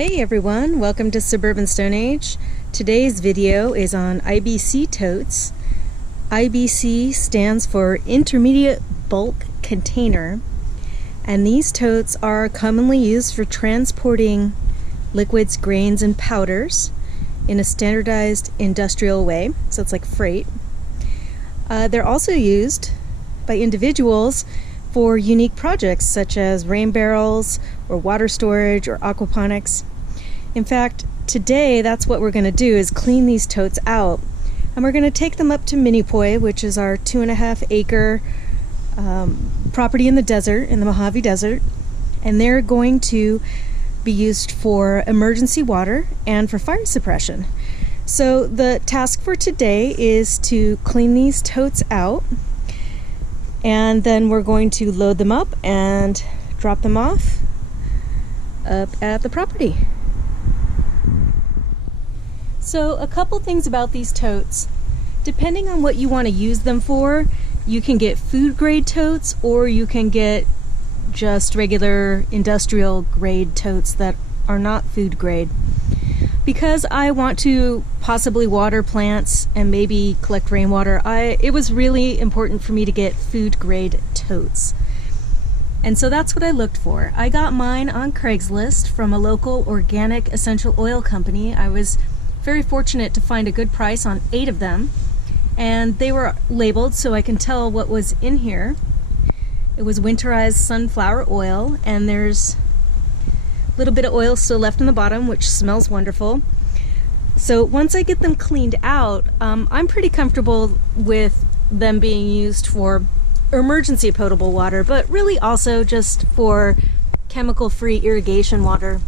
Hey everyone, welcome to Suburban Stone Age. Today's video is on IBC Totes. IBC stands for Intermediate Bulk Container, and these totes are commonly used for transporting liquids, grains, and powders in a standardized industrial way, so it's like freight. They're also used by individuals for unique projects such as rain barrels or water storage or aquaponics. In fact, today that's what we're going to do, is clean these totes out, and we're going to take them up to Minipoi, which is our 2.5 acre property in the desert, in the Mojave Desert, and they're going to be used for emergency water and for fire suppression. So the task for today is to clean these totes out, and then we're going to load them up and drop them off up at the property. So a couple things about these totes. Depending on what you want to use them for, you can get food grade totes or you can get just regular industrial grade totes that are not food grade. Because I want to possibly water plants and maybe collect rainwater, it was really important for me to get food grade totes. And so that's what I looked for. I got mine on Craigslist from a local organic essential oil company. I was very fortunate to find a good price on 8 of them, and they were labeled so I can tell what was in here. It was winterized sunflower oil, and there's a little bit of oil still left in the bottom, which smells wonderful. So once I get them cleaned out, I'm pretty comfortable with them being used for emergency potable water, but really also just for chemical-free irrigation water.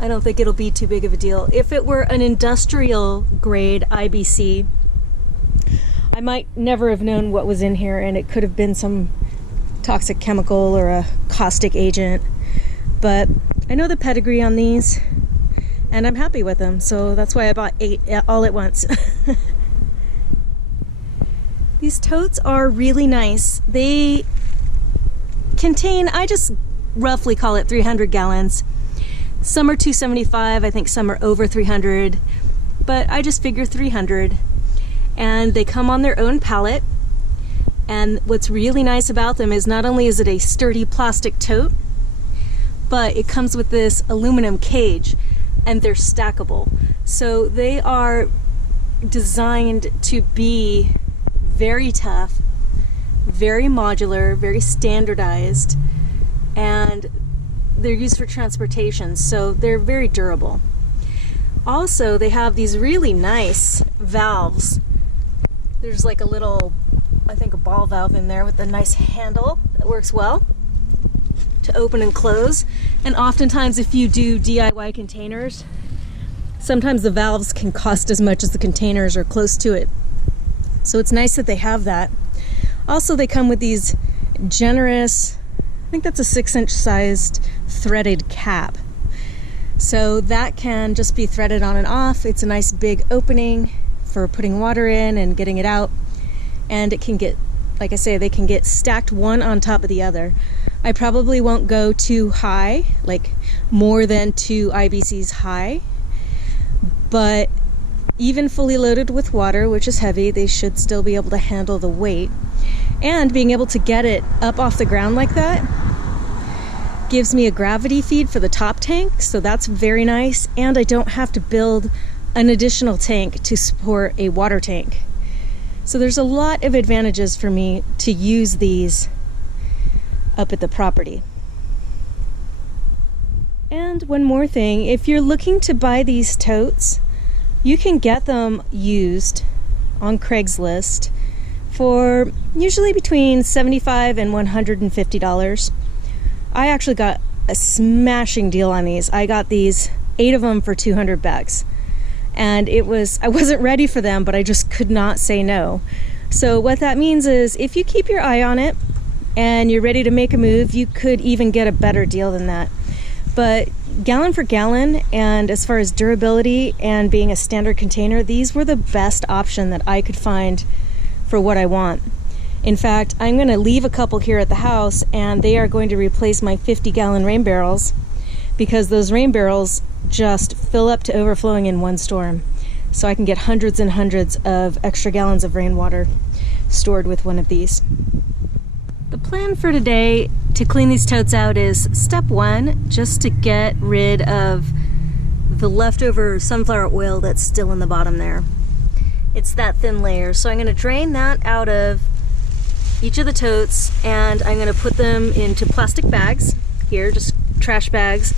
I don't think it'll be too big of a deal. If it were an industrial grade IBC, I might never have known what was in here, and it could have been some toxic chemical or a caustic agent. But I know the pedigree on these, and I'm happy with them, so that's why I bought 8 all at once. These totes are really nice. They contain, I just roughly call it 300 gallons. Some are 275, I think some are over 300, but I just figure 300. And they come on their own pallet, and what's really nice about them is not only is it a sturdy plastic tote, but it comes with this aluminum cage, and they're stackable. So they are designed to be very tough, very modular, very standardized, and they're used for transportation, so they're very durable. Also, they have these really nice valves. There's like a little, I think a ball valve in there with a nice handle that works well to open and close. And oftentimes if you do DIY containers, sometimes the valves can cost as much as the containers or close to it. So it's nice that they have that. Also, they come with these generous, I think that's a 6-inch sized threaded cap. So that can just be threaded on and off. It's a nice big opening for putting water in and getting it out. And it can get, like I say, they can get stacked one on top of the other. I probably won't go too high, like more than 2 IBCs high, but even fully loaded with water, which is heavy, they should still be able to handle the weight. And being able to get it up off the ground like that gives me a gravity feed for the top tank, so that's very nice, and I don't have to build an additional tank to support a water tank. So there's a lot of advantages for me to use these up at the property. And one more thing, if you're looking to buy these totes, you can get them used on Craigslist for usually between $75 and $150. I actually got a smashing deal on these. I got these 8 of them for $200, and I wasn't ready for them, but I just could not say no. So what that means is if you keep your eye on it and you're ready to make a move, you could even get a better deal than that. But gallon for gallon, and as far as durability and being a standard container, these were the best option that I could find for what I want. In fact, I'm going to leave a couple here at the house, and they are going to replace my 50-gallon rain barrels, because those rain barrels just fill up to overflowing in one storm. So I can get hundreds and hundreds of extra gallons of rainwater stored with one of these. The plan for today to clean these totes out is step one, just to get rid of the leftover sunflower oil that's still in the bottom there. It's that thin layer. So I'm going to drain that out of each of the totes, and I'm going to put them into plastic bags here, just trash bags.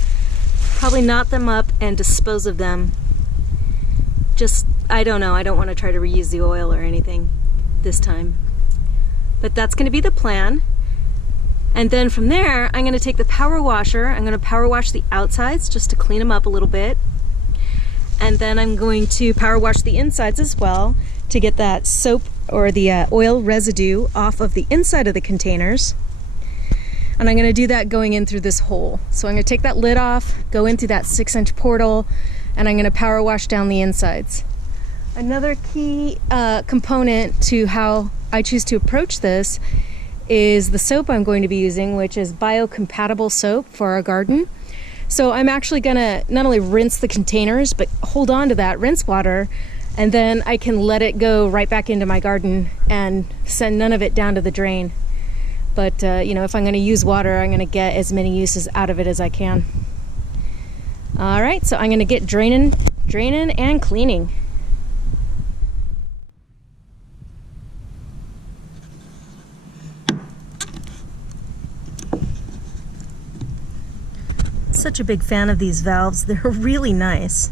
Probably knot them up and dispose of them. Just, I don't know, I don't want to try to reuse the oil or anything this time. But that's going to be the plan. And then from there, I'm going to take the power washer. I'm going to power wash the outsides just to clean them up a little bit. And then I'm going to power wash the insides as well to get that soap or the oil residue off of the inside of the containers. And I'm going to do that going in through this hole. So I'm going to take that lid off, go in through that 6-inch portal, and I'm going to power wash down the insides. Another key component to how I choose to approach this is the soap I'm going to be using, which is biocompatible soap for our garden. So I'm actually going to not only rinse the containers, but hold on to that rinse water, and then I can let it go right back into my garden and send none of it down to the drain. But you know, if I'm going to use water, I'm going to get as many uses out of it as I can. All right, so I'm going to get draining and cleaning. Such a big fan of these valves. They're really nice.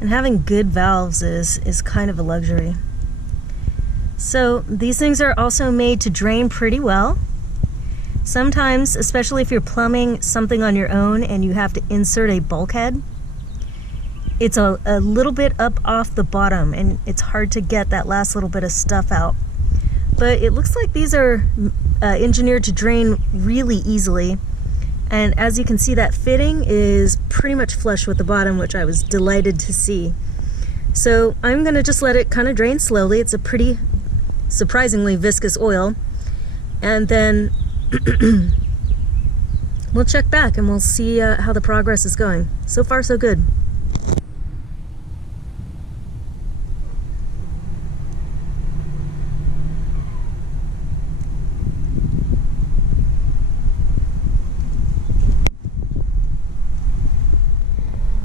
And having good valves is kind of a luxury. So these things are also made to drain pretty well. Sometimes, especially if you're plumbing something on your own and you have to insert a bulkhead, it's a little bit up off the bottom and it's hard to get that last little bit of stuff out. But it looks like these are engineered to drain really easily. And as you can see, that fitting is pretty much flush with the bottom, which I was delighted to see. So I'm going to just let it kind of drain slowly. It's a pretty surprisingly viscous oil. And then we'll check back and we'll see how the progress is going. So far, so good.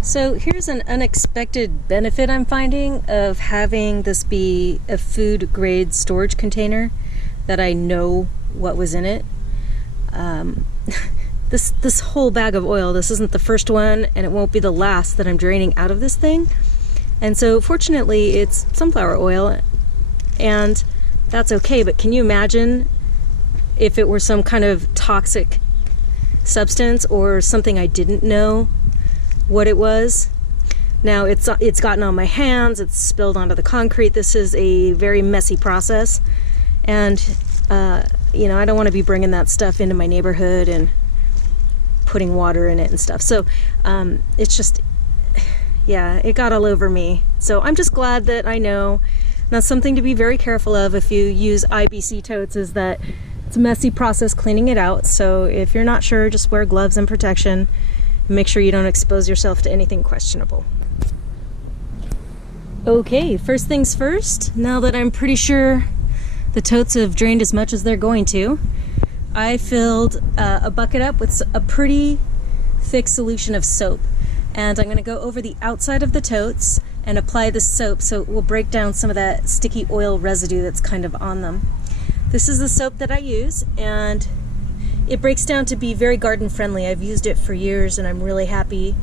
So here's an unexpected benefit I'm finding of having this be a food grade storage container that I know what was in it. This whole bag of oil, this isn't the first one and it won't be the last that I'm draining out of this thing. And so fortunately it's sunflower oil and that's okay, but can you imagine if it were some kind of toxic substance or something I didn't know what it was? Now it's gotten on my hands, it's spilled onto the concrete. This is a very messy process, and you know, I don't want to be bringing that stuff into my neighborhood and putting water in it and stuff. So it's just, yeah, it got all over me. So I'm just glad that I know. Now, something to be very careful of if you use IBC totes is that it's a messy process cleaning it out. So if you're not sure, just wear gloves and protection. Make sure you don't expose yourself to anything questionable. Okay, first things first, now that I'm pretty sure the totes have drained as much as they're going to, I filled a bucket up with a pretty thick solution of soap. And I'm going to go over the outside of the totes and apply the soap so it will break down some of that sticky oil residue that's kind of on them. This is the soap that I use, and it breaks down to be very garden friendly. I've used it for years and I'm really happy.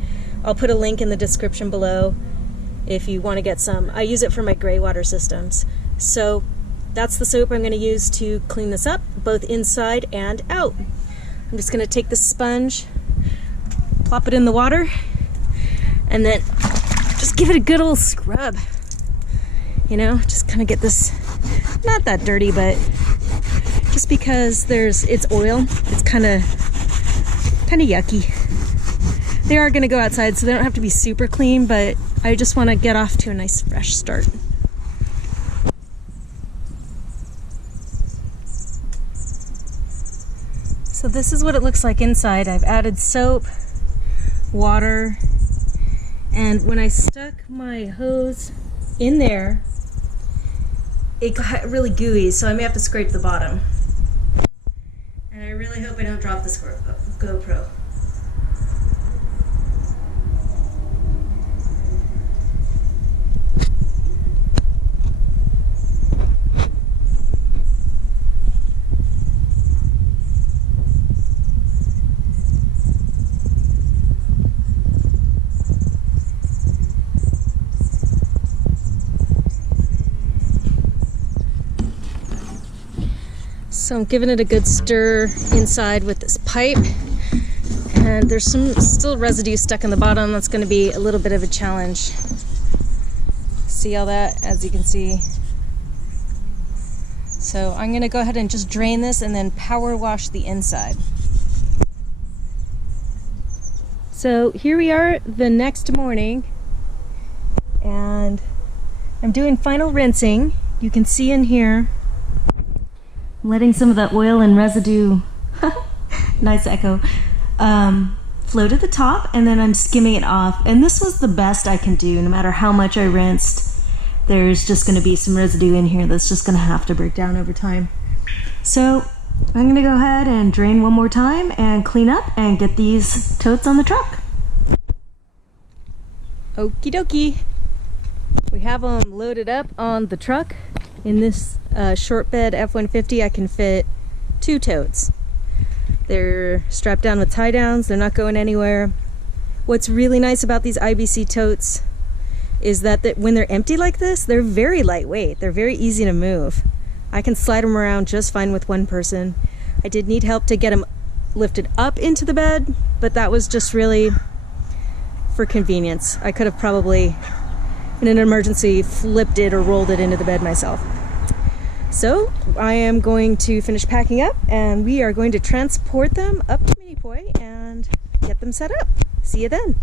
I'll put a link in the description below if you want to get some. I use it for my gray water systems. So that's the soap I'm going to use to clean this up, both inside and out. I'm just going to take the sponge, plop it in the water, and then just give it a good old scrub. You know, just kind of get this, not that dirty, but just because it's oil, it's kind of yucky. They are going to go outside, so they don't have to be super clean, but I just want to get off to a nice fresh start. So this is what it looks like inside. I've added soap water, and when I stuck my hose in there, it got really gooey, so I may have to scrape the bottom. And I really hope I don't drop the GoPro. So I'm giving it a good stir inside with this pipe, and there's some still residue stuck in the bottom. That's going to be a little bit of a challenge. See all that, as you can see. So I'm going to go ahead and just drain this and then power wash the inside. So here we are the next morning, and I'm doing final rinsing. You can see in here, letting some of that oil and residue, nice echo, flow to the top, and then I'm skimming it off. And this was the best I can do. No matter how much I rinsed, there's just going to be some residue in here that's just going to have to break down over time. So I'm going to go ahead and drain one more time and clean up and get these totes on the truck. Okie dokie. We have them loaded up on the truck. In this short bed F-150, I can fit 2 totes. They're strapped down with tie downs. They're not going anywhere. What's really nice about these IBC totes is that when they're empty like this, they're very lightweight. They're very easy to move. I can slide them around just fine with one person. I did need help to get them lifted up into the bed, but that was just really for convenience. I could have probably, in an emergency, flipped it or rolled it into the bed myself. So I am going to finish packing up, and we are going to transport them up to Minipoi and get them set up. See you then.